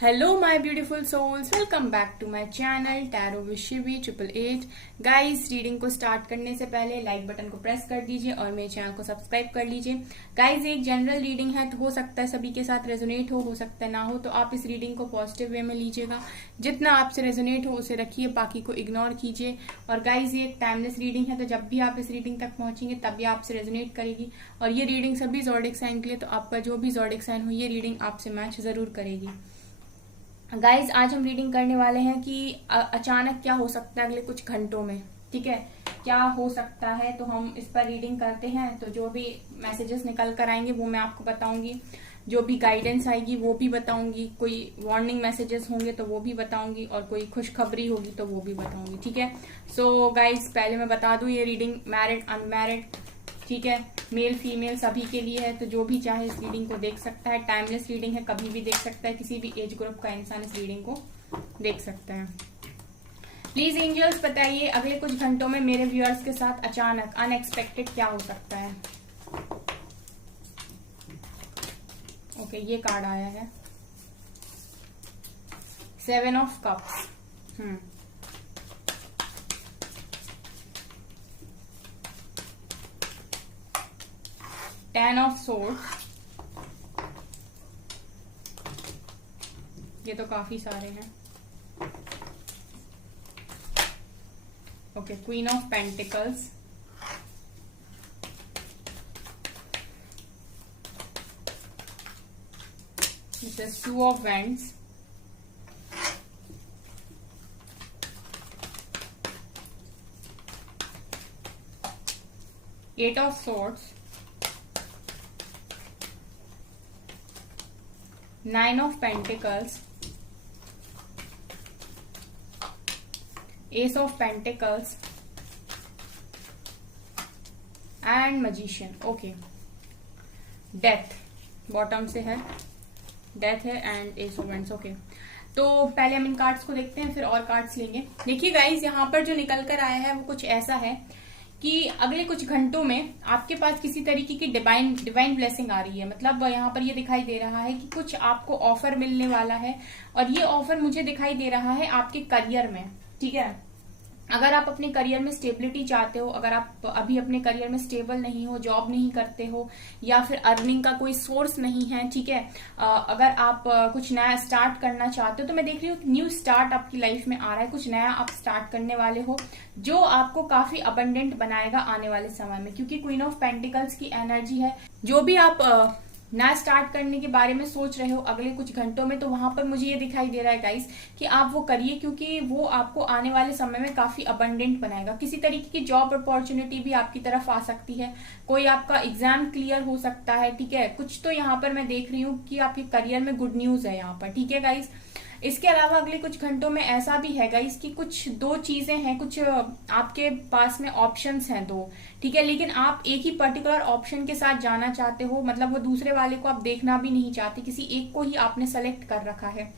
Hello my beautiful souls, welcome back to my channel tarot with Shivi 888। Guys, reading को start करने से पहले like button को press कर दीजिए और मेरे चैनल को सब्सक्राइब कर लीजिए। गाइस, एक जनरल रीडिंग है तो हो सकता है सभी के साथ रेजोनेट हो सकता है ना हो, तो आप इस रीडिंग को पॉजिटिव वे में लीजिएगा। जितना आपसे रेजोनेट हो उसे रखिए, बाकी को इग्नोर कीजिए। और गाइज, ये एक टाइमलेस रीडिंग है, तो जब भी आप इस रीडिंग तक पहुंचेंगे तब भी आपसे रेजोनेट करेगी। और ये रीडिंग सभी ज़ोडिक साइन के लिए, तो आपका जो भी ज़ोडिक साइन हो ये रीडिंग आपसे मैच जरूर करेगी। गाइज, आज हम रीडिंग करने वाले हैं कि अचानक क्या हो सकता है अगले कुछ घंटों में। ठीक है, क्या हो सकता है, तो हम इस पर रीडिंग करते हैं। तो जो भी मैसेजेस निकल कर आएंगे वो मैं आपको बताऊंगी, जो भी गाइडेंस आएगी वो भी बताऊंगी, कोई वार्निंग मैसेजेस होंगे तो वो भी बताऊंगी, और कोई खुशखबरी होगी तो वो भी बताऊंगी। ठीक है, सो गाइज, पहले मैं बता दूं ये रीडिंग मैरिड अनमैरिड, ठीक है, मेल फीमेल सभी के लिए है। तो जो भी चाहे इस रीडिंग को देख सकता है। टाइमलेस रीडिंग है, कभी भी देख सकता है, किसी भी एज ग्रुप का इंसान इस रीडिंग को देख सकता है। प्लीज एंजल्स बताइए अगले कुछ घंटों में मेरे व्यूअर्स के साथ अचानक अनएक्सपेक्टेड क्या हो सकता है। ओके, ये कार्ड आया है 7 ऑफ कप्स। 10 ऑफ सोर्ड्स, ये तो काफी सारे हैं। Okay, queen of pentacles, this is 2 of wands, eight of swords, 9 of Pentacles, Ace of Pentacles and Magician। Okay, death bottom से है, डेथ है and ace of wands. Okay, तो पहले हम इन कार्ड्स को देखते हैं, फिर और कार्ड्स लेंगे। देखिए गाइज, यहाँ पर जो निकल कर आया है वो कुछ ऐसा है कि अगले कुछ घंटों में आपके पास किसी तरीके की डिवाइन ब्लेसिंग आ रही है। मतलब यहाँ पर ये दिखाई दे रहा है कि कुछ आपको ऑफर मिलने वाला है, और ये ऑफर मुझे दिखाई दे रहा है आपके करियर में। ठीक है, अगर आप अपने करियर में स्टेबिलिटी चाहते हो, अगर आप अभी अपने करियर में स्टेबल नहीं हो, जॉब नहीं करते हो, या फिर अर्निंग का कोई सोर्स नहीं है, ठीक है, अगर आप कुछ नया स्टार्ट करना चाहते हो, तो मैं देख रही हूँ न्यू स्टार्ट आपकी लाइफ में आ रहा है। कुछ नया आप स्टार्ट करने वाले हो जो आपको काफी अबंडेंट बनाएगा आने वाले समय में, क्योंकि क्वीन ऑफ पेंटिकल्स की एनर्जी है। जो भी आप नया स्टार्ट करने के बारे में सोच रहे हो अगले कुछ घंटों में, तो वहां पर मुझे ये दिखाई दे रहा है गाइस कि आप वो करिए, क्योंकि वो आपको आने वाले समय में काफी अबंडेंट बनाएगा। किसी तरीके की जॉब अपॉर्चुनिटी भी आपकी तरफ आ सकती है, कोई आपका एग्जाम क्लियर हो सकता है। ठीक है, कुछ तो यहाँ पर मैं देख रही हूँ कि आपके करियर में गुड न्यूज है यहाँ पर। ठीक है गाइस, इसके अलावा अगले कुछ घंटों में ऐसा भी है गाइस कि कुछ दो चीजें हैं, कुछ आपके पास में ऑप्शंस हैं दो। ठीक है, लेकिन आप एक ही पर्टिकुलर ऑप्शन के साथ जाना चाहते हो, मतलब वो दूसरे वाले को आप देखना भी नहीं चाहते, किसी एक को ही आपने सेलेक्ट कर रखा है,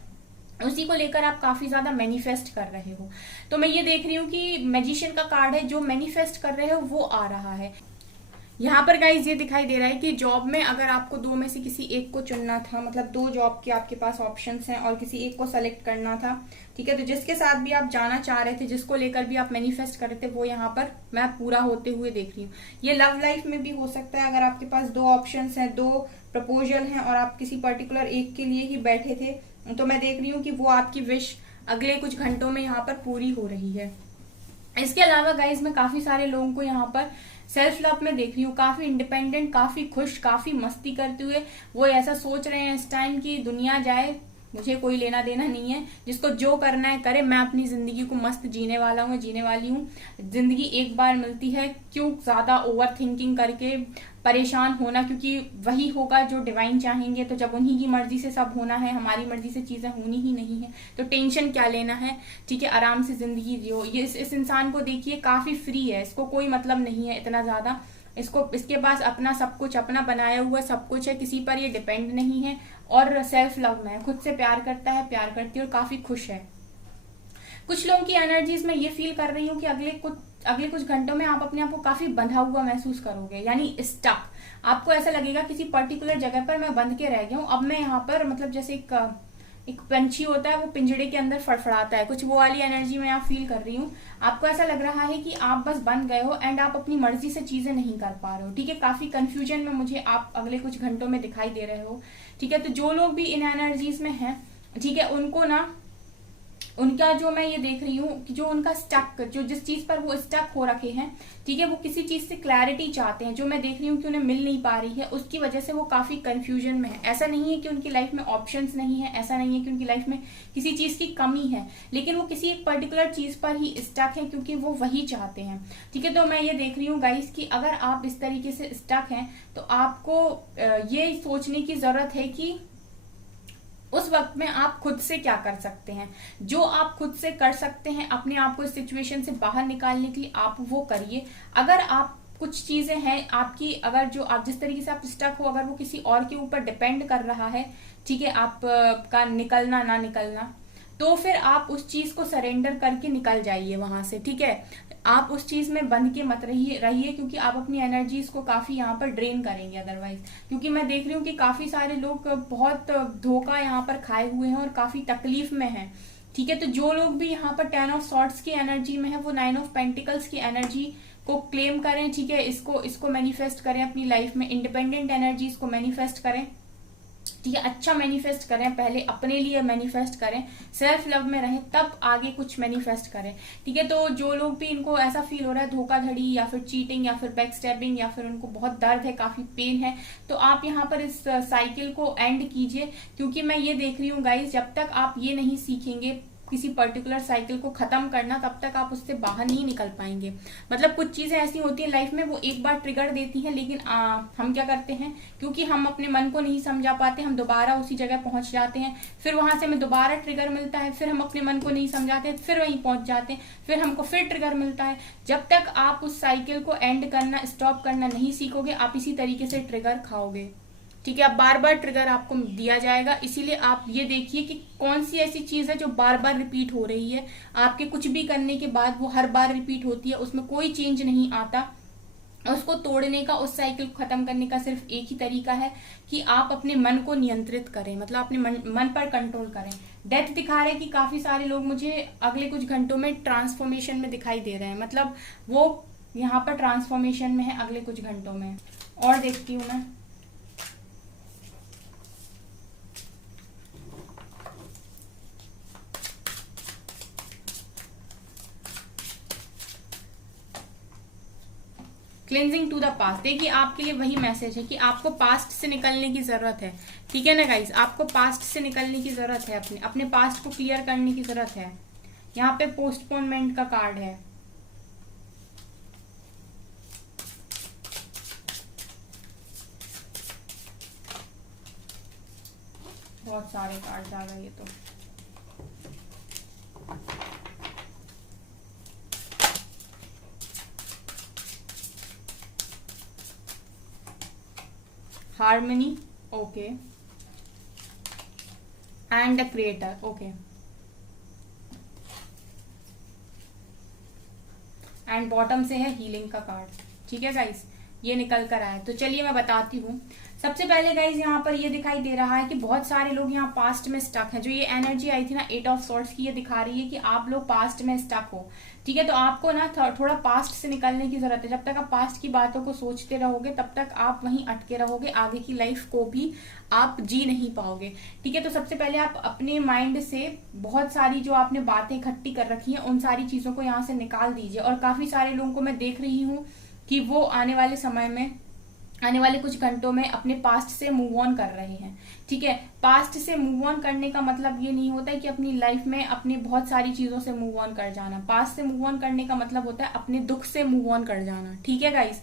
उसी को लेकर आप काफी ज्यादा मैनिफेस्ट कर रहे हो। तो मैं ये देख रही हूँ कि मैजिशियन का कार्ड है, जो मैनिफेस्ट कर रहे हो वो आ रहा है। यहाँ पर गाइज ये दिखाई दे रहा है कि जॉब में अगर आपको दो में से किसी एक को चुनना था, मतलब दो जॉब के आपके पास ऑप्शंस हैं और किसी एक को सेलेक्ट करना था। ठीक है, तो जिसके साथ भी आप जाना चाह रहे थे, जिसको लेकर भी आप मैनिफेस्ट कर रहे थे, वो यहाँ पर मैं पूरा होते हुए देख रही हूँ। ये लव लाइफ में भी हो सकता है, अगर आपके पास दो ऑप्शंस हैं, दो प्रपोजल हैं और आप किसी पर्टिकुलर एक के लिए ही बैठे थे, तो मैं देख रही हूँ कि वो आपकी विश अगले कुछ घंटों में यहाँ पर पूरी हो रही है। इसके अलावा गाइज मैं काफी सारे लोगों को यहाँ पर सेल्फ लव में देख रही हूँ, काफी इंडिपेंडेंट, काफी खुश, काफी मस्ती करते हुए। वो ऐसा सोच रहे हैं इस टाइम की दुनिया जाए, मुझे कोई लेना देना नहीं है, जिसको जो करना है करे, मैं अपनी जिंदगी को मस्त जीने वाला हूँ, जीने वाली हूँ। जिंदगी एक बार मिलती है, क्यों ज्यादा ओवर थिंकिंग करके परेशान होना, क्योंकि वही होगा जो डिवाइन चाहेंगे। तो जब उन्हीं की मर्जी से सब होना है, हमारी मर्जी से चीजें होनी ही नहीं है, तो टेंशन क्या लेना है। ठीक है, आराम से जिंदगी जियो। ये इस इंसान को देखिए, काफी फ्री है, इसको कोई मतलब नहीं है इतना ज्यादा, इसके पास अपना सब कुछ, अपना बनाया हुआ सब कुछ है, किसी पर ये डिपेंड नहीं है, और सेल्फ लव में है, खुद से प्यार करता है, प्यार करती है और काफी खुश है। कुछ लोगों की एनर्जीज में ये फील कर रही हूँ कि अगले कुछ घंटों में आप अपने आप को काफी बंधा हुआ महसूस करोगे, यानी स्टक। आपको ऐसा लगेगा किसी पर्टिकुलर जगह पर मैं बंध के रह गया हूँ, अब मैं यहाँ पर मतलब जैसे एक एक पंछी होता है वो पिंजड़े के अंदर फड़फड़ाता है, कुछ वो वाली एनर्जी मैं यहाँ फील कर रही हूँ। आपको ऐसा लग रहा है कि आप बस बंद गए हो एंड आप अपनी मर्जी से चीजें नहीं कर पा रहे हो, ठीक है। काफी कंफ्यूजन में मुझे आप अगले कुछ घंटों में दिखाई दे रहे हो, ठीक है। तो जो लोग भी इन एनर्जीज में हैं, ठीक है, उनको ना उनका जो मैं ये देख रही हूँ कि जो उनका स्टक, जो जिस चीज पर वो स्टक हो रखे हैं, ठीक है, वो किसी चीज से क्लैरिटी चाहते हैं, जो मैं देख रही हूँ कि उन्हें मिल नहीं पा रही है, उसकी वजह से वो काफी कंफ्यूजन में है। ऐसा नहीं है कि उनकी लाइफ में ऑप्शंस नहीं है, ऐसा नहीं है कि उनकी लाइफ में किसी चीज की कमी है, लेकिन वो किसी एक पर्टिकुलर चीज पर ही स्टक है क्योंकि वो वही चाहते हैं, ठीक है। तो मैं ये देख रही हूँ गाइस कि अगर आप इस तरीके से स्टक हैं तो आपको ये सोचने की जरूरत है कि उस वक्त में आप खुद से क्या कर सकते हैं। जो आप खुद से कर सकते हैं अपने आप को इस सिचुएशन से बाहर निकालने के लिए, आप वो करिए। अगर आप कुछ चीजें हैं आपकी, अगर जो आप जिस तरीके से आप स्टक हो, अगर वो किसी और के ऊपर डिपेंड कर रहा है, ठीक है, आप का निकलना ना निकलना, तो फिर आप उस चीज को सरेंडर करके निकल जाइए वहां से, ठीक है। आप उस चीज में बंध के मत रहिए क्योंकि आप अपनी एनर्जीज को काफी यहाँ पर ड्रेन करेंगे अदरवाइज। क्योंकि मैं देख रही हूँ कि काफी सारे लोग बहुत धोखा यहाँ पर खाए हुए हैं और काफी तकलीफ में हैं, ठीक है। तो जो लोग भी यहाँ पर 10 ऑफ सॉर्ट्स की एनर्जी में है, वो 9 ऑफ पेंटिकल्स की एनर्जी को क्लेम करें, ठीक है। इसको मैनिफेस्ट करें अपनी लाइफ में, इंडिपेंडेंट एनर्जीज को मैनिफेस्ट करें, ठीक है। अच्छा मैनिफेस्ट करें, पहले अपने लिए मैनिफेस्ट करें, सेल्फ लव में रहें, तब आगे कुछ मैनिफेस्ट करें, ठीक है। तो जो लोग भी इनको ऐसा फील हो रहा है धोखाधड़ी या फिर चीटिंग या फिर बैक स्टैबिंग या फिर उनको बहुत दर्द है, काफी पेन है, तो आप यहाँ पर इस साइकिल को एंड कीजिए। क्योंकि मैं ये देख रही हूँ गाइस, जब तक आप ये नहीं सीखेंगे किसी पर्टिकुलर साइकिल को खत्म करना, तब तक आप उससे बाहर नहीं निकल पाएंगे। मतलब कुछ चीजें ऐसी होती है लाइफ में, वो एक बार ट्रिगर देती हैं, लेकिन हम क्या करते हैं, क्योंकि हम अपने मन को नहीं समझा पाते, हम दोबारा उसी जगह पहुंच जाते हैं, फिर वहां से हमें दोबारा ट्रिगर मिलता है, फिर हम अपने मन को नहीं समझाते, फिर वहीं पहुंच जाते हैं, फिर हमको फिर ट्रिगर मिलता है। जब तक आप उस साइकिल को एंड करना, स्टॉप करना नहीं सीखोगे, आप इसी तरीके से ट्रिगर खाओगे, ठीक है। अब बार बार ट्रिगर आपको दिया जाएगा, इसीलिए आप ये देखिए कि कौन सी ऐसी चीज है जो बार बार रिपीट हो रही है। आपके कुछ भी करने के बाद वो हर बार रिपीट होती है, उसमें कोई चेंज नहीं आता। उसको तोड़ने का, उस साइकिल को खत्म करने का सिर्फ एक ही तरीका है कि आप अपने मन को नियंत्रित करें, मतलब अपने मन पर कंट्रोल करें। डेथ दिखा रहे हैं कि काफी सारे लोग मुझे अगले कुछ घंटों में ट्रांसफॉर्मेशन में दिखाई दे रहे हैं, मतलब वो यहाँ पर ट्रांसफॉर्मेशन में है अगले कुछ घंटों में। और देखती हूँ मैं, क्लेंजिंग टू द पास्ट। देखिए आपके लिए वही मैसेज है कि आपको पास्ट से निकलने की जरूरत है, ठीक है ना गाइस। आपको पास्ट से निकलने की जरूरत है, अपने पास्ट को क्लियर करने की जरूरत है। यहाँ पे पोस्टपोनमेंट का कार्ड है, बहुत सारे कार्ड आ गए ये तो। Harmony, okay, and the creator, okay, and bottom से है हीलिंग का कार्ड, ठीक है गाइस, ये निकल कर आया। तो चलिए मैं बताती हूँ। सबसे पहले गाइज यहाँ पर ये दिखाई दे रहा है कि बहुत सारे लोग यहाँ पास्ट में स्टक हैं। जो ये एनर्जी आई थी ना 8 ऑफ सॉर्ट्स की, ये दिखा रही है कि आप लोग पास्ट में स्टक हो, ठीक है। तो आपको ना थोड़ा पास्ट से निकलने की जरूरत है। जब तक आप पास्ट की बातों को सोचते रहोगे तब तक आप वहीं अटके रहोगे, आगे की लाइफ को भी आप जी नहीं पाओगे, ठीक है। तो सबसे पहले आप अपने माइंड से बहुत सारी जो आपने बातें इकट्ठी कर रखी हैं उन सारी चीजों को यहाँ से निकाल दीजिए। और काफी सारे लोगों को मैं देख रही हूँ कि वो आने वाले समय में, आने वाले कुछ घंटों में अपने पास्ट से मूव ऑन कर रहे हैं, ठीक है। पास्ट से मूव ऑन करने का मतलब ये नहीं होता है कि अपनी लाइफ में अपनी बहुत सारी चीजों से मूव ऑन कर जाना। पास्ट से मूव ऑन करने का मतलब होता है अपने दुख से मूव ऑन कर जाना, ठीक है गाइस।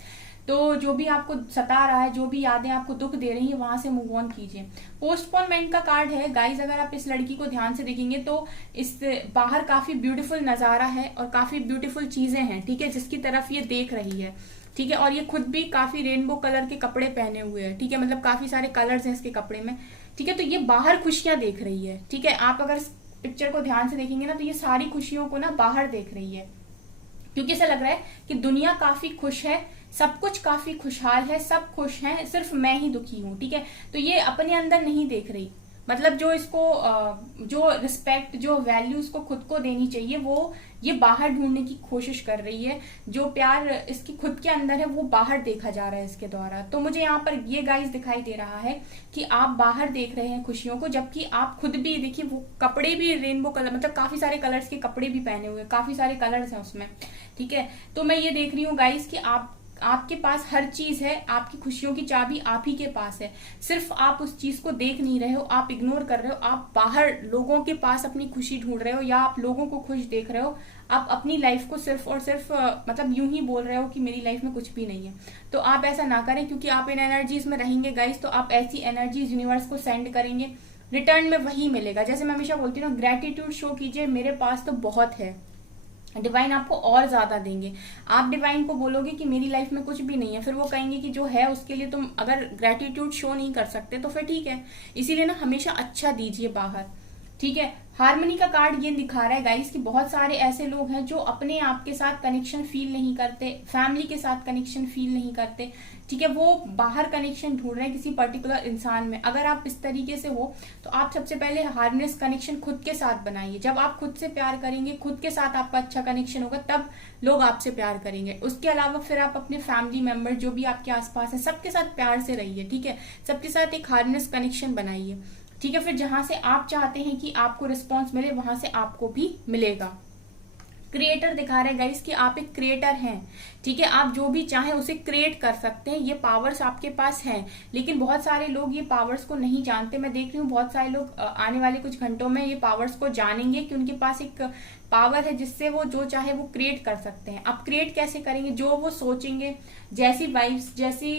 तो जो भी आपको सता रहा है, जो भी यादें आपको दुख दे रही है, वहां से मूव ऑन कीजिए। पोस्टपोनमेंट का कार्ड है गाइस। अगर आप इस लड़की को ध्यान से देखेंगे तो इस बाहर काफी ब्यूटीफुल नजारा है और काफी ब्यूटीफुल चीजें हैं, ठीक है, जिसकी तरफ ये देख रही है, ठीक है। और ये खुद भी काफी रेनबो कलर के कपड़े पहने हुए है, ठीक है, मतलब काफी सारे कलर्स हैं इसके कपड़े में, ठीक है। तो ये बाहर खुशियां देख रही है, ठीक है। आप अगर पिक्चर को ध्यान से देखेंगे ना तो ये सारी खुशियों को ना बाहर देख रही है, क्योंकि ऐसा लग रहा है कि दुनिया काफी खुश है, सब कुछ काफी खुशहाल है, सब खुश हैं, सिर्फ मैं ही दुखी हूँ, ठीक है। तो ये अपने अंदर नहीं देख रही, मतलब जो इसको जो रिस्पेक्ट, जो वैल्यू इसको खुद को देनी चाहिए, वो ये बाहर ढूंढने की कोशिश कर रही है। जो प्यार इसकी खुद के अंदर है वो बाहर देखा जा रहा है इसके द्वारा। तो मुझे यहाँ पर ये गाइस दिखाई दे रहा है कि आप बाहर देख रहे हैं खुशियों को, जबकि आप खुद भी देखिए, वो कपड़े भी रेनबो कलर, मतलब काफी सारे कलर्स के कपड़े भी पहने हुए, काफी सारे कलर्स हैं उसमें, ठीक है। तो मैं ये देख रही हूँ गाइस कि आपके पास हर चीज है, आपकी खुशियों की चाबी आप ही के पास है। सिर्फ आप उस चीज को देख नहीं रहे हो, आप इग्नोर कर रहे हो, आप बाहर लोगों के पास अपनी खुशी ढूंढ रहे हो, या आप लोगों को खुश देख रहे हो। आप अपनी लाइफ को सिर्फ और सिर्फ मतलब यूं ही बोल रहे हो कि मेरी लाइफ में कुछ भी नहीं है। तो आप ऐसा ना करें, क्योंकि आप इन एनर्जीज में रहेंगे गाइस, तो आप ऐसी एनर्जीज यूनिवर्स को सेंड करेंगे, रिटर्न में वही मिलेगा। जैसे मैं हमेशा बोलती हूँ, ग्रेटिट्यूड शो कीजिए, मेरे पास तो बहुत है, डिवाइन आपको और ज्यादा देंगे। आप डिवाइन को बोलोगे कि मेरी लाइफ में कुछ भी नहीं है, फिर वो कहेंगे कि जो है उसके लिए तुम अगर ग्रेटिट्यूड शो नहीं कर सकते तो फिर ठीक है। इसीलिए ना हमेशा अच्छा दीजिए बाहर, ठीक है। हार्मनी का कार्ड ये दिखा रहा है गाइस कि बहुत सारे ऐसे लोग हैं जो अपने आप के साथ कनेक्शन फील नहीं करते, फैमिली के साथ कनेक्शन फील नहीं करते, ठीक है। वो बाहर कनेक्शन ढूंढ रहे हैं किसी पर्टिकुलर इंसान में। अगर आप इस तरीके से हो तो आप सबसे पहले हार्मनियस कनेक्शन खुद के साथ बनाइए। जब आप खुद से प्यार करेंगे, खुद के साथ आपका अच्छा कनेक्शन होगा, तब लोग आपसे प्यार करेंगे। उसके अलावा फिर आप अपने फैमिली मेंबर जो भी आपके आसपास है, सबके साथ प्यार से रहिए, ठीक है। सबके साथ एक हार्मनियस कनेक्शन बनाइए, ठीक है। फिर जहां से आप चाहते हैं कि आपको रिस्पॉन्स मिले, वहां से आपको भी मिलेगा। क्रिएटर दिखा रहे गाइस कि आप एक क्रिएटर हैं, ठीक है। आप जो भी चाहें उसे क्रिएट कर सकते हैं, ये पावर्स आपके पास हैं। लेकिन बहुत सारे लोग ये पावर्स को नहीं जानते। मैं देख रही हूँ बहुत सारे लोग आने वाले कुछ घंटों में ये पावर्स को जानेंगे कि उनके पास एक पावर है जिससे वो जो चाहे वो क्रिएट कर सकते हैं। अब क्रिएट कैसे करेंगे? जो वो सोचेंगे, जैसी वाइब्स, जैसी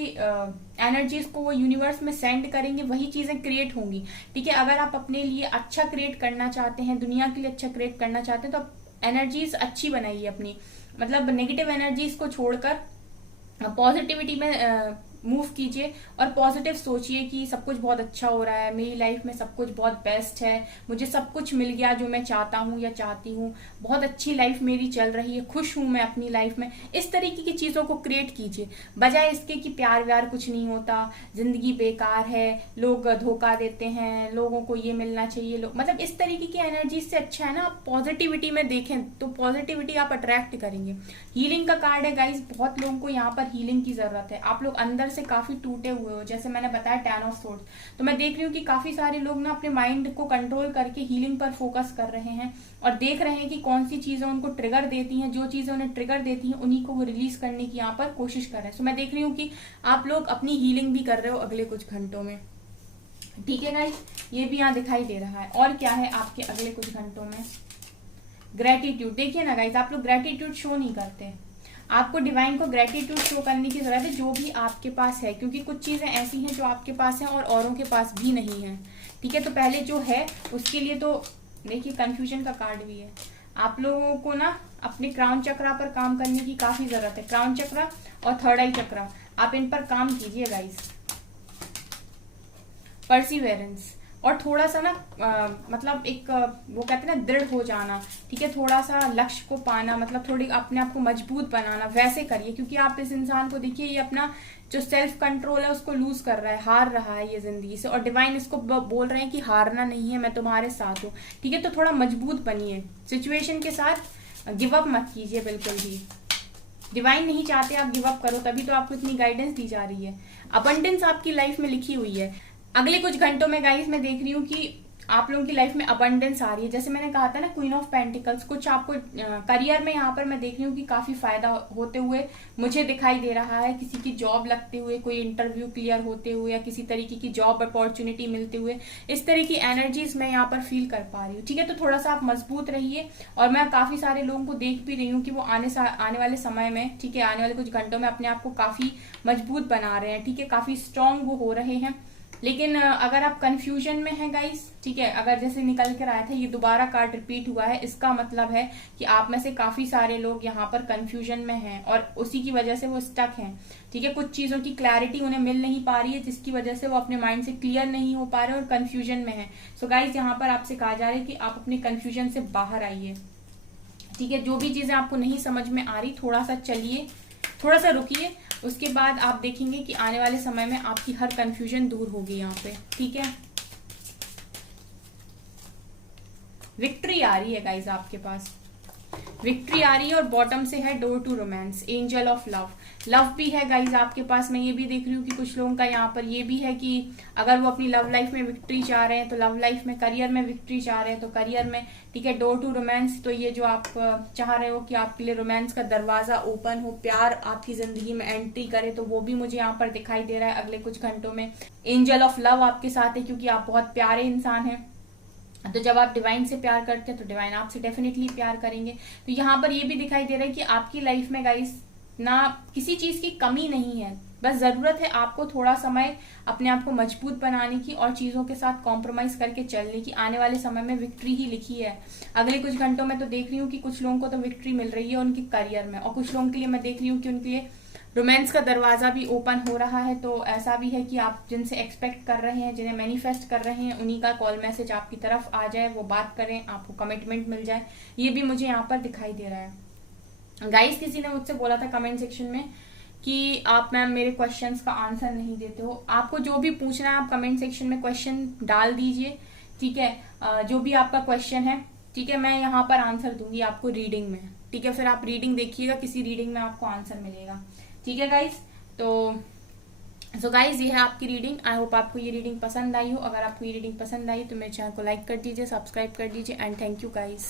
एनर्जीज को वो यूनिवर्स में सेंड करेंगे, वही चीजें क्रिएट होंगी, ठीक है। अगर आप अपने लिए अच्छा क्रिएट करना चाहते हैं, दुनिया के लिए अच्छा क्रिएट करना चाहते हैं, तो आप एनर्जीज अच्छी बनाइए अपनी, मतलब नेगेटिव एनर्जीज को छोड़कर पॉजिटिविटी में मूव कीजिए और पॉजिटिव सोचिए कि सब कुछ बहुत अच्छा हो रहा है, मेरी लाइफ में सब कुछ बहुत बेस्ट है, मुझे सब कुछ मिल गया जो मैं चाहता हूँ या चाहती हूँ, बहुत अच्छी लाइफ मेरी चल रही है, खुश हूं मैं अपनी लाइफ में। इस तरीके की चीजों को क्रिएट कीजिए, बजाय इसके कि प्यार व्यार कुछ नहीं होता, जिंदगी बेकार है, लोग धोखा देते हैं, लोगों को ये मिलना चाहिए, लोग मतलब इस तरीके की एनर्जी से अच्छा है ना आप पॉजिटिविटी में देखें, तो पॉजिटिविटी आप अट्रैक्ट करेंगे। हीलिंग का कार्ड है गाइस, बहुत लोगों को यहाँ पर हीलिंग की जरूरत है। आप लोग अंदर से काफी टूटे हुए हो, जैसे मैंने बताया 10 ऑफ सोर्ड्स। तो मैं देख रही हूँ कि काफी सारे लोग ना अपने माइंड को कंट्रोल करके हीलिंग पर फोकस कर रहे हैं और देख रहे हैं कि कौन सी चीजें उनको ट्रिगर देती हैं, जो चीजें उन्हें ट्रिगर देती हैं उन्हीं को वो रिलीज करने की यहाँ पर कोशिश कर रहे हैं। सो मैं देख रही हूँ कि आप लोग अपनी हीलिंग भी कर रहे हो अगले कुछ घंटों में, ठीक है गाइस, ये भी यहाँ दिखाई दे रहा है। और क्या है आपके अगले कुछ घंटों में? ग्रेटिट्यूड। देखिए ना गाइस, आप लोग ग्रेटिट्यूड शो नहीं करते, आपको डिवाइन को ग्रेटिट्यूड शो करने की जरूरत है जो भी आपके पास है, क्योंकि कुछ चीजें ऐसी हैं जो आपके पास हैं और औरों के पास भी नहीं है, ठीक है। तो पहले जो है उसके लिए तो देखिए कंफ्यूजन का कार्ड भी है। आप लोगों को ना अपने क्राउन चक्रा पर काम करने की काफी जरूरत है। क्राउन चक्रा और थर्ड आई चक्रा, आप इन पर काम कीजिए गाइस। परसिवेरेंस और थोड़ा सा ना मतलब एक वो कहते हैं ना दृढ़ हो जाना, ठीक है। थोड़ा सा लक्ष्य को पाना, मतलब थोड़ी अपने आप को मजबूत बनाना, वैसे करिए। क्योंकि आप इस इंसान को देखिए, ये अपना जो सेल्फ कंट्रोल है उसको लूज कर रहा है, हार रहा है ये जिंदगी से, और डिवाइन इसको बोल रहे हैं कि हारना नहीं है, मैं तुम्हारे साथ हूँ, ठीक है। तो थोड़ा मजबूत बनिए, सिचुएशन के साथ गिव अप मत कीजिए बिल्कुल भी। डिवाइन नहीं चाहते आप गिव अप करो, तभी तो आपको इतनी गाइडेंस दी जा रही है। अबंडेंस आपकी लाइफ में लिखी हुई है। अगले कुछ घंटों में गाइस मैं देख रही हूँ कि आप लोगों की लाइफ में अबंडेंस आ रही है। जैसे मैंने कहा था ना क्वीन ऑफ पेंटिकल्स, कुछ आपको करियर में यहाँ पर मैं देख रही हूँ कि काफी फायदा होते हुए मुझे दिखाई दे रहा है। किसी की जॉब लगते हुए, कोई इंटरव्यू क्लियर होते हुए, या किसी तरीके की जॉब अपॉर्चुनिटी मिलते हुए, इस तरह की एनर्जीज मैं यहाँ पर फील कर पा रही हूँ, ठीक है। तो थोड़ा सा आप मजबूत रहिए। और मैं काफी सारे लोगों को देख भी रही हूँ कि वो आने वाले समय में, ठीक है, आने वाले कुछ घंटों में अपने आप को काफी मजबूत बना रहे हैं, ठीक है, काफी स्ट्रांग वो हो रहे हैं। लेकिन अगर आप कंफ्यूजन में हैं गाइस, ठीक है, अगर जैसे निकल कर आया था ये दोबारा कार्ड रिपीट हुआ है, इसका मतलब है कि आप में से काफी सारे लोग यहाँ पर कंफ्यूजन में हैं और उसी की वजह से वो स्टक हैं, ठीक है। कुछ चीजों की क्लैरिटी उन्हें मिल नहीं पा रही है, जिसकी वजह से वो अपने माइंड से क्लियर नहीं हो पा रहे और कंफ्यूजन में है। सो गाइस, यहाँ पर आपसे कहा जा रहा है कि आप अपने कंफ्यूजन से बाहर आइए, ठीक है। जो भी चीजें आपको नहीं समझ में आ रही, थोड़ा सा चलिए, थोड़ा सा रुकिए, उसके बाद आप देखेंगे कि आने वाले समय में आपकी हर कंफ्यूजन दूर होगी यहाँ पे, ठीक है। विक्ट्री आ रही है गाइज आपके पास, विक्ट्री आ रही है। और बॉटम से है door to romance, angel of love, love भी है गाइज आपके पास। मैं ये भी देख रही हूँ कि कुछ लोगों का यहाँ पर ये भी है कि अगर वो अपनी लव लाइफ में विक्ट्री चाह रहे हैं तो लव लाइफ में, करियर में विक्ट्री चाह रहे हैं तो करियर में, ठीक है। डोर टू रोमांस, तो ये जो आप चाह रहे हो कि आपके लिए रोमांस का दरवाजा ओपन हो, प्यार आपकी जिंदगी में एंट्री करे, तो वो भी मुझे यहाँ पर दिखाई दे रहा है अगले कुछ घंटों में। एंजल ऑफ लव आपके साथ है क्योंकि आप बहुत प्यारे इंसान हैं, तो जब आप डिवाइन से प्यार करते हैं तो डिवाइन आपसे डेफिनेटली प्यार करेंगे। तो यहाँ पर ये भी दिखाई दे रहा है कि आपकी लाइफ में गाइस ना किसी चीज की कमी नहीं है, बस जरूरत है आपको थोड़ा समय अपने आप को मजबूत बनाने की और चीजों के साथ कॉम्प्रोमाइज करके चलने की। आने वाले समय में विक्ट्री ही लिखी है अगले कुछ घंटों में। तो देख रही हूँ कि कुछ लोगों को तो विक्ट्री मिल रही है उनके करियर में, और कुछ लोगों के लिए मैं देख रही हूँ कि उनके लिए रोमांस का दरवाजा भी ओपन हो रहा है। तो ऐसा भी है कि आप जिनसे एक्सपेक्ट कर रहे हैं, जिन्हें मैनिफेस्ट कर रहे हैं, उन्हीं का कॉल मैसेज आपकी तरफ आ जाए, वो बात करें, आपको कमिटमेंट मिल जाए, ये भी मुझे यहाँ पर दिखाई दे रहा है। गाइस किसी ने मुझसे बोला था कमेंट सेक्शन में कि आप मैम मेरे क्वेश्चंस का आंसर नहीं देते हो। आपको जो भी पूछना है आप कमेंट सेक्शन में क्वेश्चन डाल दीजिए, ठीक है। जो भी आपका क्वेश्चन है, ठीक है, मैं यहाँ पर आंसर दूंगी आपको रीडिंग में, ठीक है। फिर आप रीडिंग देखिएगा, किसी रीडिंग में आपको आंसर मिलेगा, ठीक है गाइज। तो गाइज ये है आपकी रीडिंग। आई होप आपको ये रीडिंग पसंद आई हो। अगर आपको ये रीडिंग पसंद आई तो मेरे चैनल को लाइक कर दीजिए, सब्सक्राइब कर दीजिए, एंड थैंक यू गाइज।